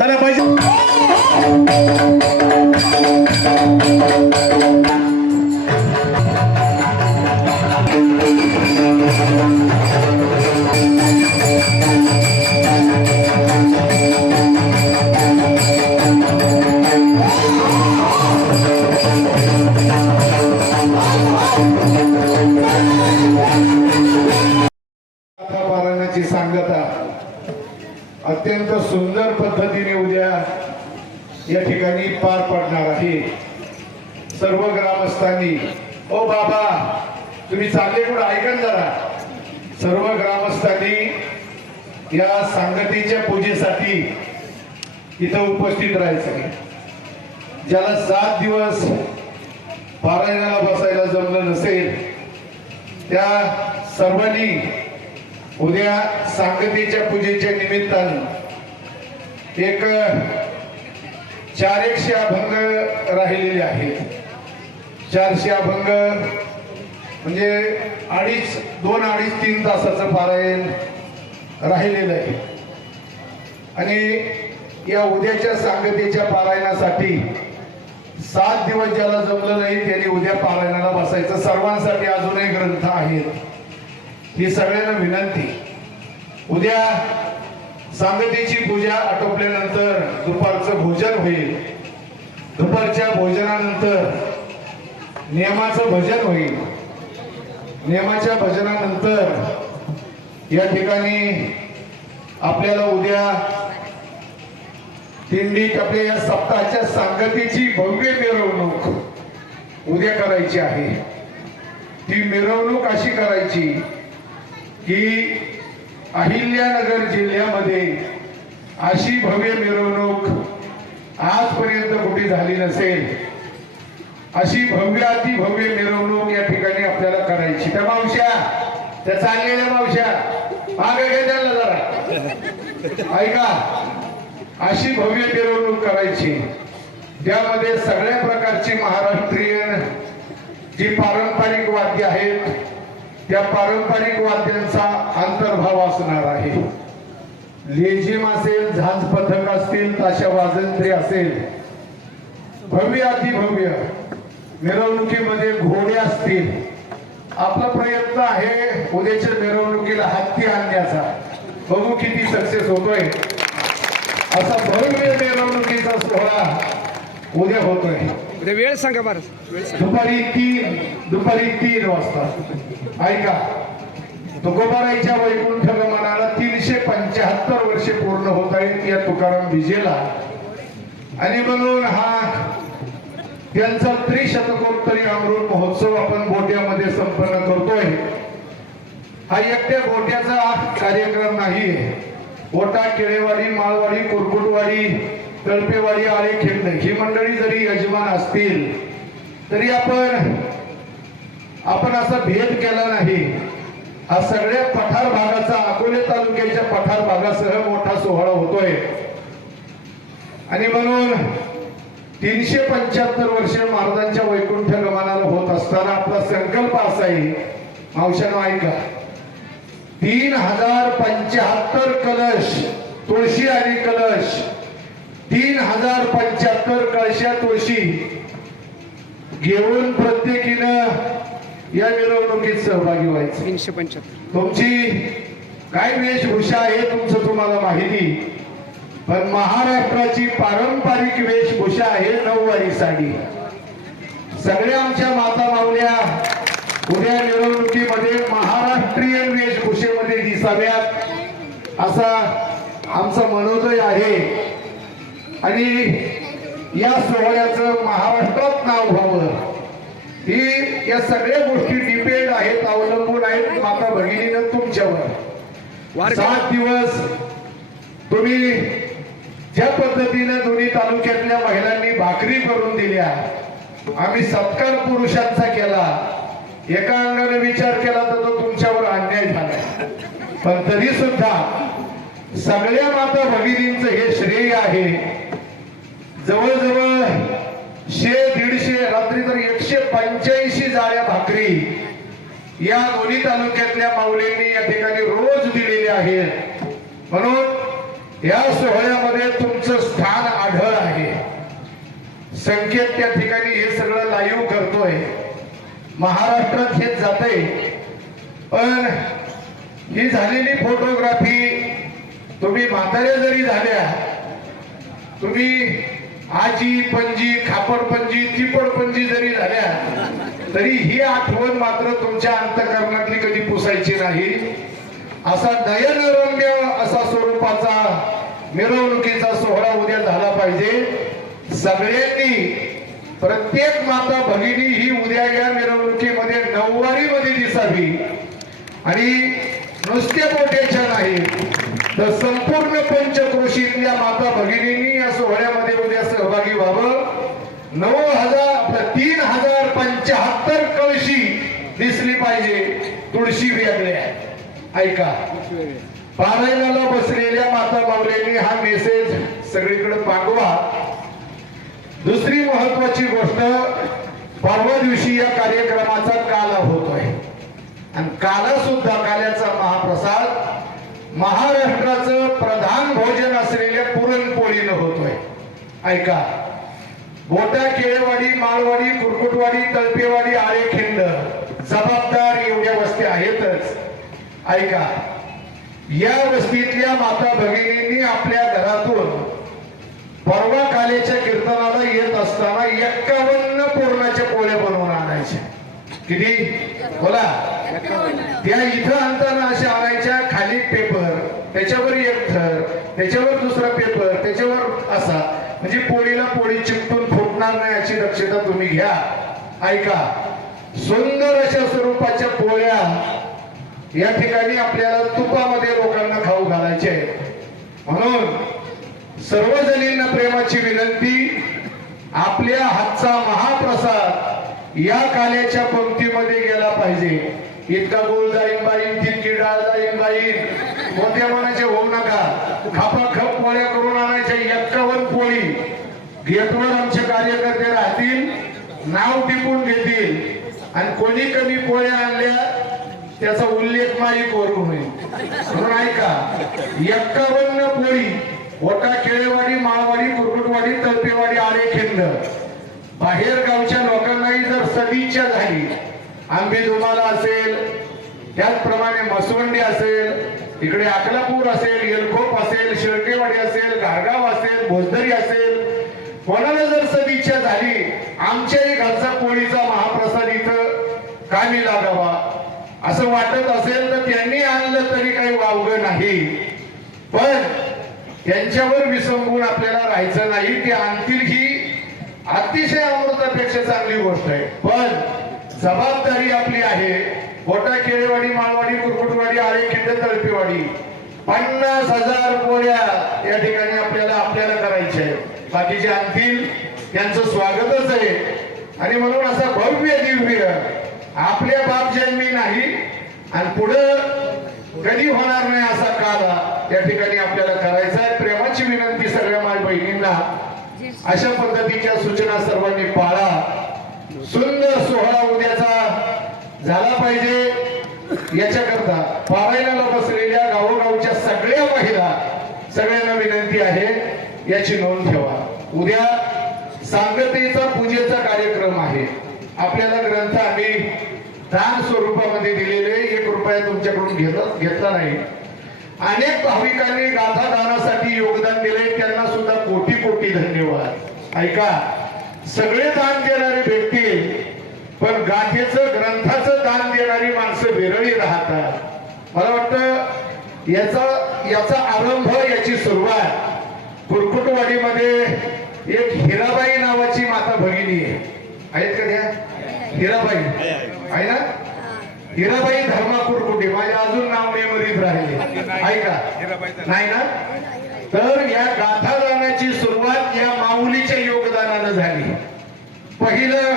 चला पाहिजे कथा पारायणाची सांगता अत्यंत सुंदर पद्धतीने उद्या या ठिकाणी पार पडणार आहे. सर्व ग्रामस्थांनी ओ बाबा तुम्ही चालले कुठं? ऐका जरा. सर्व ग्रामस्थांनी या सांगतीच्या पूजेसाठी इथं उपस्थित राहायचं ज्याला सात दिवस पारायणाला बसायला जमलं नसेल त्या सर्वांनी उद्या सांगतीच्या पूजेच्या निमित्तानं एक चारशे अभंग राहिलेले आहेत. चारशे अभंग म्हणजे अडीच दोन अडीच तीन तासाचं पारायण राहिलेलं आहे. आणि या उद्याच्या सांगतेच्या पारायणासाठी सात दिवस ज्याला जमलं नाही त्यांनी उद्या पारायणाला बसायचं. सर्वांसाठी अजूनही ग्रंथ आहेत. ही सगळ्यांना विनंती. उद्या सांगतेची पूजा आटोपल्यानंतर दुपारचं भोजन होईल. दुपारच्या भोजनानंतर नियमाचं भजन होईल. नियमाच्या भजनानंतर या ठिकाणी आपल्याला उद्या दिंडीत आपल्या या सप्ताहाच्या सांगतीची भव्य मिरवणूक उद्या करायची आहे. ती मिरवणूक अशी करायची की अहिल्यानगर जिल्ह्यामध्ये अशी भव्य मिरवणूक आजपर्यंत कुठे झाली नसेल अशी भव्य अति भव्य मिरवणूक या ठिकाणी आपल्याला करायची. त्या मावश्या त्या चाललेल्या मावश्या मागे घे त्यांना जरा. ऐका अशी भव्य मिरवणूक करायची. ज्यामध्ये सगळ्या प्रकारची महाराष्ट्रीयन जी पारंपरिक वाद्य आहेत त्या पारंपरिक वाद्यांचा अंतर्भाव असणार आहे. लेझिम असेल झांज पथक असतील ताशा वाजंत्री असेल भव्य अति भव्य मिरवणुकीमध्ये घोडे असतील आपला प्रयत्न आहे उद्याच्या मिरवणुकीला हत्ती आणण्याचा. बघू किती सक्सेस होतोय. असा भव्य मिरवणुकीचा सोहळा उद्या होतोय. वेळ सांगा बरं दुपारी तीन दुपारी तीन वाजता. ऐका. तुकोबाराईच्या वैकुंठ गमनाला तीनशे पंच्याहत्तर वर्षे पूर्ण होत आहेत या तुकाराम विजेला. आणि म्हणून हा त्यांचा त्रिशतकोत्तरी अमृत महोत्सव आपण गोट्यामध्ये संपन्न करतोय. हा एकट्या गोट्याचा कार्यक्रम नाही गोटा केळेवाडी माळवाडी कुरकुटवाडी तळपेवाडी आळेखिंड ही मंडळी जरी यजमान असतील तरी आपण आपण असा भेद केला नाही. हा सगळ्या पठार भागाचा अकोले तालुक्याच्या पठार भागासह मोठा सोहळा होतोय. आणि म्हणून तीनशे पंच्याहत्तर वर्ष महाराजांच्या वैकुंठ गमनाला होत असताना आपला संकल्प असा मावशानं ऐका. तीन हजार पंच्याहत्तर कलश तुळशी आणि कलश. तीन हजार पंच्याहत्तर कळशा तुळशी घेऊन प्रत्येकीनं या मिरवणुकीत सहभागी व्हायचं. तीनशे पंच्याहत्तर. तुमची काय वेशभूषा आहे तुमचं तुम्हाला माहिती. पण महाराष्ट्राची पारंपरिक वेशभूषा आहे नऊवारी साडी. सगळ्या आमच्या माता मावल्या उद्या मिरवणुकीमध्ये महाराष्ट्रीयन वेशभूषेमध्ये दिसाव्यात असा आमचा मनोदय आहे. आणि या सोहळ्याचं महाराष्ट्रात नाव व्हावं. ही या सगळ्या गोष्टी डिपेंड आहेत अवलंबून आहेत माता भगिनीनं तुमच्यावर. सात दिवस तुम्ही ज्या पद्धतीने दोन्ही तालुक्यातल्या महिलांनी भाकरी करून दिल्या आम्ही सत्कार पुरुषांचा केला. एका अंगाने विचार केला तर तो तुमच्यावर अन्याय झाला पण तरी सुद्धा सगळ्या माता भगिनींचं हे श्रेय आहे. जवळजवळ रात्री तर एकशे पंच्याऐंशी जाळ्या भाकरी या दोन्ही तालुक्यातल्या माऊलींनी या ठिकाणी रोज दिलेले आहेत. म्हणून या सोहळ्यामध्ये तुमचं स्थान आढळ आहे. संकेत त्या ठिकाणी हे सगळं लाईव्ह करतोय. महाराष्ट्रात हे जातय. पण ही झालेली फोटोग्राफी तुम्ही म्हाताऱ्या जरी झाल्या तुम्ही आजी पणजी खापडपणजी तिपडपणजी जरी झाल्या तरी ही आठवण मात्र तुमच्या अंतकरणातली कधी पुसायची नाही. असा नयनरम्य असा स्वरूपाचा मिरवणुकीचा सोहळा उद्या झाला पाहिजे. सगळ्यांनी प्रत्येक माता भगिनी ही उद्या या मिरवणुकीमध्ये नऊवारीमध्ये दिसावी. आणि नुसत्या मोठ्याच्या नाही तर संपूर्ण पंचक्रोशीतल्या माता भगिनी बाबा नऊ हजार आपल्या तीन हजार पंच्याहत्तर कळशी दिसली पाहिजे. तुळशी वेगळ्या ऐका. पारायणाला बसलेल्या माता माऊलींनी हा मेसेज सगळीकडे पाठवा. दुसरी महत्वाची गोष्ट परवा दिवशी या कार्यक्रमाचा काला होतोय. आणि काला सुद्धा काल्याचा महाप्रसाद महाराष्ट्राचं प्रधान भोजन असलेल्या पुरणपोळीनं होतोय. ऐका. मोठ्या केळवाडी माळवाडी कुरकुटवाडी तळपेवाडी आळेखिंड जबाबदार एवढ्या वस्ती आहेतच. ऐका या वस्तीतल्या माता भगिनींनी आपल्या घरातून परवा कालेच्या कीर्तनाला येत असताना एक्कावन्न पूर्णाच्या पोळ्या बनवून आणायच्या किती? बोला. त्या इथं आणताना अशा आणायच्या खाली पेपर त्याच्यावर एक थर त्याच्यावर दुसरा पेपर त्याच्यावर असा. म्हणजे पोळीला पोळी चिपटून फुटणार नाही अशी दक्षता तुम्ही घ्या. ऐका सुंदर अशा स्वरूपाच्या पोळ्या या ठिकाणी आपल्याला तुपामध्ये लोकांना खाऊ घालायचे म्हणून सर्वजणींना प्रेमाची विनंती आपल्या हातचा महाप्रसाद या काल्याच्या पंक्तीमध्ये गेला पाहिजे. इतका गोळ जाईन बाईन तितकी डाळ जाईन बाईन. मोठ्या मनाचे होऊ नका. खपा खप पोळ्या करून आणायच्या एक्कावन्न गेटवर आमचे कार्यकर्ते राहतील नाव टिपून घेतील आणि कोणी कमी पोळ्या आणल्या त्याचा उल्लेख माईक करू नये. म्हणून ऐका एक्कावन्न पोळी ओटा केळेवाडी माळवाडी कुरकुटवाडी तळपेवाडी आरेखिंद बाहेर गावच्या लोकांनाही जर सदिच्छा झाली आंबे दुमाला असेल त्याचप्रमाणे मसवंडी असेल इकडे अकलापूर असेल येलखोप असेल शेळकेवाडी असेल घारगाव भोजदरी असेल कोणाला जर सदिच्छा झाली आमच्याही घरचा पोळीचा महाप्रसाद इथं कामी लागावा? असं वाटत असेल तर त्यांनी आणलं तरी काही वावगं नाही. पण त्यांच्यावर विसंबून आपल्याला राहायचं नाही ते आणतील ही अतिशय अमृतापेक्षा चांगली गोष्ट आहे. पण जबाबदारी आपली आहे. गोटा केळेवाडी माळवाडी कुरकुटवाडी आळे खिंड तळपेवाडी. पन्नास हजार पोळ्या या ठिकाणी आपल्याला आपल्याला करायच्या बाकीचे आणतील त्यांचं स्वागतच आहे. आणि म्हणून असा भव्य दिव्य आपल्या बाप जन्मी नाही आणि पुढं कधी होणार नाही असा काल या ठिकाणी आपल्याला करायचा आहे. प्रेमाची विनंती सगळ्या माझ्या बहिणींना. अशा पद्धतीच्या सूचना सर्वांनी पाळा. सुंदर सोहळा उद्याचा झाला पाहिजे. याच्याकरता पारायणाला बसलेल्या गावोगावच्या सगळ्या महिला सगळ्यांना विनंती आहे. याची नोंद ठेवा. उद्या सांगतेचा पूजेचा कार्यक्रम आहे. आपल्याला ग्रंथ आम्ही दान स्वरूपामध्ये दिलेले एक रुपया तुमच्याकडून घेतला घेतला नाही. अनेक भाविकांनी गाथा दानासाठी योगदान दिले. त्यांना सुद्धा कोटी कोटी धन्यवाद. ऐका सगळे दान देणारे भेटतील पण गाथेचं ग्रंथाचं दान देणारी माणसं विरळी राहतात. मला वाटतं याचा याचा आरंभ याची सुरुवात कुरकुटवाडीमध्ये एक हिराबाई नावाची माता भगिनी आहे. आहेत का त्या? हिराबाई. आहे ना? हिराबाई धर्मा कुरकुटे माझे अजून नाव मेमरीत राहिले. ऐका नाही ना? तर या गाथा दानाची सुरुवात या माऊलीच्या योगदानानं झाली. पहिलं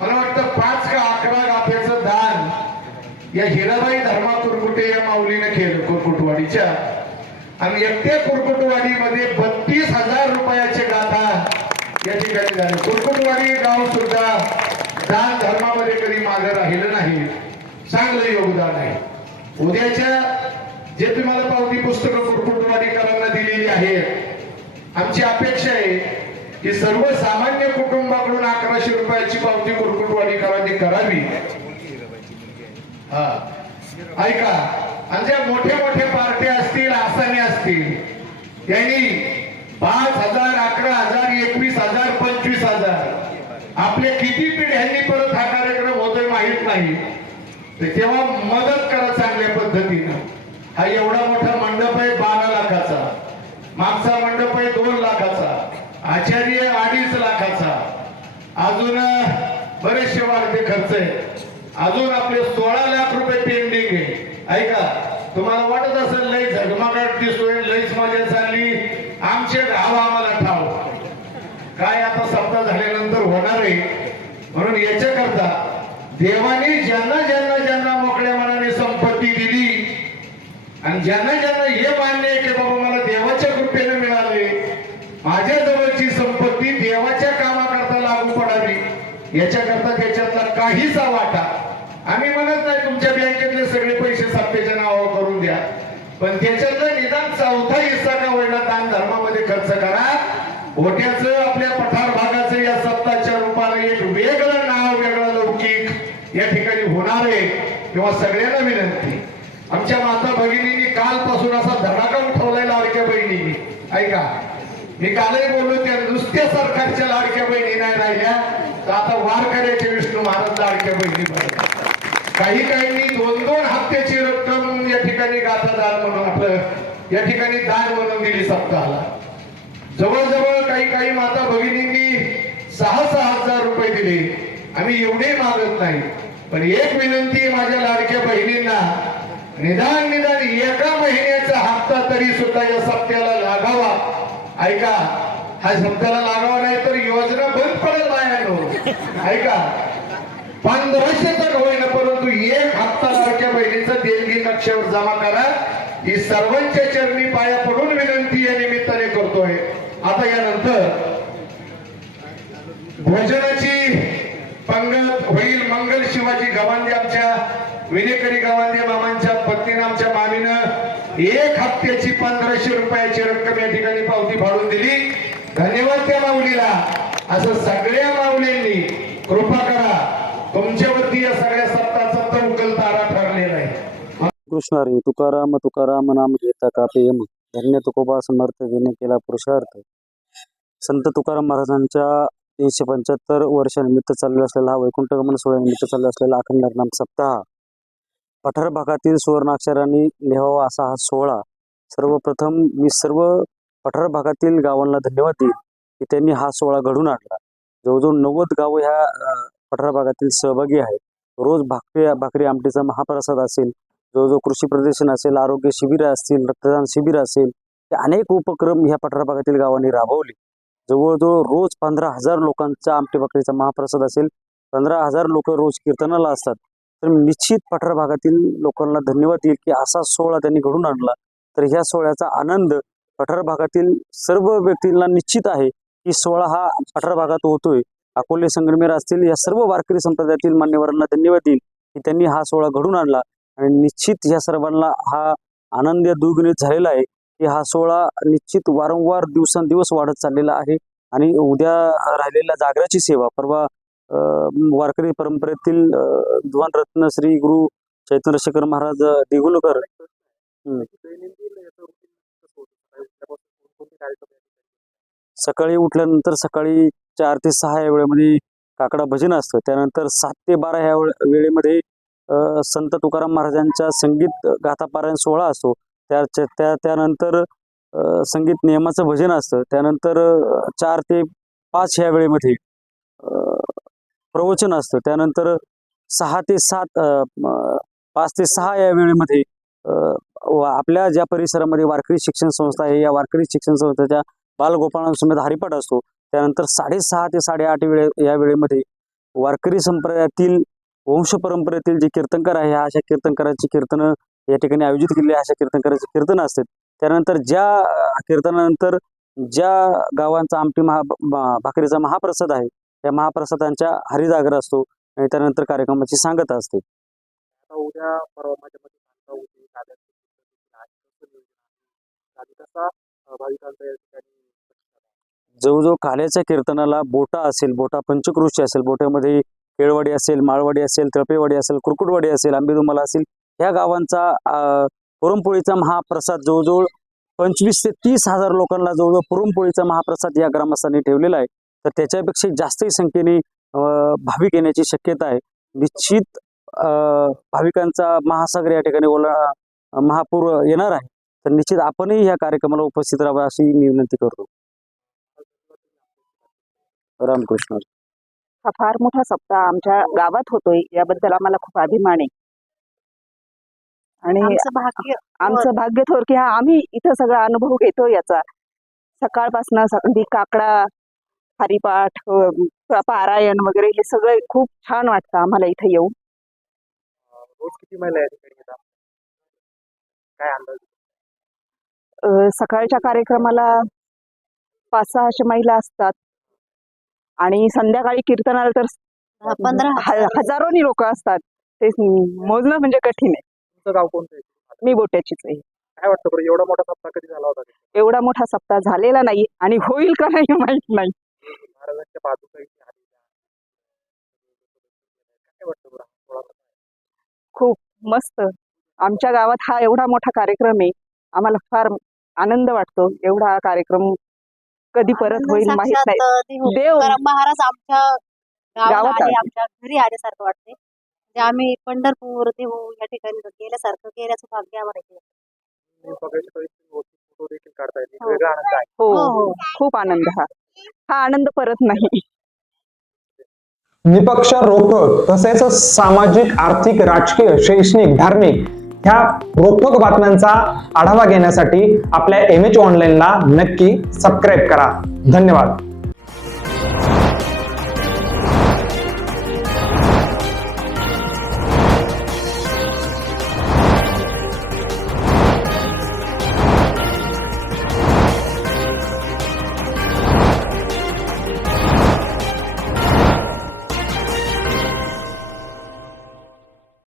मला वाटतं पाच का अकरा गाथ्याचं दान या हिराबाई धर्मा कुरकुटे या माऊलीनं केलं कुरकुटवाडीच्या आणि एकटे कुरकुटवाडीमध्ये बत्तीस हजार रुपयाचे गाथा या ठिकाणी झाले. कुरकुटवाडी गाव सुद्धा दान धर्मामध्ये कधी मागे राहिलं नाही. चांगलं योगदान आहे. उद्याच्या जे तुम्हाला पावती पुस्तकं कुरकुटवाडीकरांना दिलेली आहेत आमची अपेक्षा आहे की सर्वसामान्य कुटुंबाकडून अकराशे रुपयाची पावती कुरकुटवाडीकरांनी करावी. हा. ऐका आणि ज्या मोठ्या मोठ्या पार्ट्या असतील त्यांनी पाच हजार अकरा हजार एकवीस हजार पंचवीस हजार. आपल्या किती पिढ्यांनी परत हा कार्यक्रम होतोय माहीत नाही. तेव्हा मदत करा चांगल्या पद्धतीनं. हा एवढा मोठा मंडप आहे बारा लाखाचा. मागचा मंडप आहे दोन लाखाचा. आचार्य अडीच लाखाचा. अजून बरेचसे वाढते खर्च आहे अजून आपले सोळा लाख रुपये पेंडिंग आहे. ऐका तुम्हाला वाटत असेल लई झगमगाट दिसतोय लईच मजा चालली आमचे गाव आम्हाला ठाव काय आता सप्ताह झाल्यानंतर होणार आहे म्हणून याच्याकरता देवाने ज्यांना ज्यांना ज्यांना मोकळ्या मनाने संपत्ती दिली आणि ज्यांना ज्यांना हे मान्य आहे की बाबा मला देवाच्या कृपेने मिळाले माझ्या जवळची संपत्ती देवाच्या कामाकरता लागू पडावी याच्याकरता त्याच्यातला काहीचा वाटा. आम्ही म्हणत नाही तुमच्या बँकेतले सगळे पैसे सत्तेच्या नावावर करून द्या पण त्याच्यातला निदान चौथा हिस्सा का होईना दान धर्मामध्ये खर्च करा ओट्याचं आपल्या पठार भागाचं या सत्ताच्या रूपानं एक वेगळं नाव वेगळं लौकिक या ठिकाणी होणार आहे किंवा सगळ्यांना विनंती. आमच्या माता भगिनींनी कालपासून असा धडाका उठवलाय लाडक्या बहिणींनी. ऐका मी कालही बोललो त्या नुसत्या सरकारच्या लाडक्या बहिणी नाही राहिल्या. तर आता वारकऱ्याचे विष्णू महाराज लाडक्या बहिणी काही काहींनी दोन दोन हप्त्याची रक्कम या ठिकाणी गाथा दान म्हणून आपलं या ठिकाणी दान म्हणून दिली सप्ताहाला. जवळजवळ काही काही माता भगिनींनी सहा सहा हजार रुपये दिले. आम्ही एवढे मागत नाही. पण एक विनंती माझ्या लाडक्या बहिणींना. निदान निदान एका महिन्याचा हप्ता तरी सुद्धा या सप्त्याला लागावा. ऐका हा सप्त्याला लागावा नाही तर योजना बंद पडेल बायांनो. ऐका पंधराशे तर होईना परंतु एक हप्ता लाडक्या बहिणीचा देणगी नक्षावर जमा करा. ही सर्वांच्या चरणी पाया पडून विनंती या निमित्ताने करतोय. आता यानंतर भोजनाची मंगल शिवाजी गवांदे आमच्या विनेकरी गवांदे मामांच्या पत्नीनं आमच्या मामीनं एक हप्त्याची पंधराशे रुपयाची रक्कम या ठिकाणी पावती फाडून दिली. धन्यवाद त्या माऊलीला. असं सगळ्या माऊलींनी कृपा करा. तुमच्यावरती या सगळ्या सत्ताचा तवकल तारा ठरलेला आहे कृष्ण हरी तुकाराम तुकाराम नाम घेता कापे यम धन्य तुकोबा समर्थ विने केला पुरुषार्थ. संत तुकाराम महाराजांच्या तीनशे पंच्याहत्तर वर्षानिमित्त चालू असलेला हा वैकुंठ सोहळ्यानिमित्त चालू असलेला अखंड नाम सप्ताह. पठार भागातील सुवर्णाक्षरांनी लिहावा असा हा सोहळा. सर्वप्रथम मी सर्व पठार भागातील गावांना धन्यवाद देईन की त्यांनी हा सोहळा घडून आणला. जवळजवळ नव्वद गावं ह्या पठार भागातील सहभागी आहेत. रोज भाकरी भाकरी आमटीचा महाप्रसाद असेल जवळजवळ कृषी प्रदर्शन असेल आरोग्य शिबिरं असतील रक्तदान शिबिर असेल हे अनेक उपक्रम ह्या पठार भागातील गावांनी राबवले. जवळजवळ रोज पंधरा हजार लोकांचा आमटे भाकरीचा महाप्रसाद असेल पंधरा हजार लोक रोज कीर्तनाला असतात. तर निश्चित पठार भागातील लोकांना धन्यवाद येईल की असा सोहळा त्यांनी घडून आणला. तर ह्या सोहळ्याचा आनंद पठार भागातील सर्व व्यक्तींना निश्चित आहे की सोहळा हा पठार भागात होतोय. अकोले संगमेर असतील या सर्व वारकरी संप्रदायातील मान्यवरांना धन्यवाद येईल की त्यांनी हा सोहळा घडून आणला. आणि निश्चित या सर्वांना हा आनंद दुर्गणित झालेला आहे. की हा सोहळा निश्चित वारंवार दिवसेंदिवस वाढत चाललेला आहे आणि उद्या राहिलेल्या जागराची सेवा परवा अं, वारकरी परंपरेतील अं, रत्न श्री गुरु चैतन्यशेखर महाराज देगुलकर सकाळी उठल्यानंतर सकाळी चार ते सहा या वेळेमध्ये काकडा भजन असतं. त्यानंतर सात ते बारा ह्या वेळेमध्ये अं, संत तुकाराम महाराजांचा संगीत गाथापारायण सोहळा असतो. त्या त्या त्यानंतर संगीत नियमाचं भजन असतं. त्यानंतर चार ते पाच ह्या वेळेमध्ये प्रवचन असतं. त्यानंतर सहा ते सात पाच ते सहा या वेळेमध्ये आपल्या ज्या परिसरामध्ये वारकरी शिक्षण संस्था आहे या वारकरी शिक्षण संस्थेच्या बालगोपाळांसमेत हरिपाठ असतो. त्यानंतर साडेसहा ते साडेआठ वेळे या वेळेमध्ये वारकरी संप्रदायातील वंश परंपरेतील जे कीर्तनकार आहे अशा कीर्तनकाराची कीर्तनं या ठिकाणी आयोजित केलेली अशा कीर्तनकाराची कीर्तनं असतात. त्यानंतर ज्या कीर्तनानंतर ज्या गावांचा आमटी महा भाकरीचा महाप्रसाद आहे त्या महाप्रसादांच्या हरिजागर असतो आणि त्यानंतर कार्यक्रमाची सांगता असते. उद्या परवा माझ्या जवळजवळ काल्याच्या कीर्तनाला बोटा असेल बोटा पंचकृषी असेल बोट्यामध्ये केळवाडी असेल माळवाडी असेल तळपेवाडी असेल कुरकुटवाडी असेल आंबेदुमाला असेल ह्या गावांचा पुरणपोळीचा महाप्रसाद जवळजवळ पंचवीस ते तीस हजार लोकांना जवळजवळ पुरणपोळीचा महाप्रसाद या ग्रामस्थांनी ठेवलेला आहे. तर त्याच्यापेक्षा जास्तही संख्येने भाविक येण्याची शक्यता आहे. निश्चित भाविकांचा महासागर या ठिकाणी ओला महापूर येणार आहे. तर निश्चित आपणही ह्या कार्यक्रमाला उपस्थित राहावं अशी मी विनंती करतो. रामकृष्ण. हा फार मोठा सप्ताह आमच्या गावात होतोय. याबद्दल आम्हाला खूप अभिमान आहे. आणि आमचं भाग्य आमचं भाग्य थोर की हा आम्ही इथं सगळा अनुभव घेतो याचा. सकाळपासून सकाळी काकडा हरिपाठ पारायण वगैरे हे सगळं खूप छान वाटतं आम्हाला इथं येऊन. सकाळच्या कार्यक्रमाला पाच सहाशे महिला असतात. आणि संध्याकाळी कीर्तनाला तर पंधरा हजारोनी लोक असतात. ते मोजणं म्हणजे कठीण आहे. तुमचं गाव कोणतं आहे? मी बोट्याचीच आहे. काय वाटतं बरं एवढा मोठा सप्ताह कधी झाला होता? एवढा मोठा सप्ताह झालेला नाही आणि होईल का नाही माहीत नाही. महाराजांच्या बाजूचा इथे आलेला काय वाटतं बरं? हा सोहळा कसा आहे? खूप मस्त. आमच्या गावात हा एवढा मोठा कार्यक्रम आहे. आम्हाला फार आनंद वाटतो. एवढा हा कार्यक्रम कधी परत होईल माहीत नाही. साक्षात देव. महाराज आमच्या गावात गावात आले आले. आमच्या घरी आल्यासारखं वाटते म्हणजे आम्ही पंढरपूर देऊ या ठिकाणी गेल्यासारखं गेल्याचं भाग्य आम्हाला इथे. तुम्ही बघायची परिस्थिती होती फोटो देखील काढता येते हो. वेगळा आनंद आहे. हो हो, हो. खूप आनंद हा. हा आनंद परत नाही. निपक्ष रोखक तसेच सामाजिक आर्थिक राजकीय शैक्षणिक धार्मिक ह्या रोखोक बातम्यांचा आढावा घेण्यासाठी आपल्या एम एच ऑनलाईनला नक्की सबस्क्राईब करा. धन्यवाद.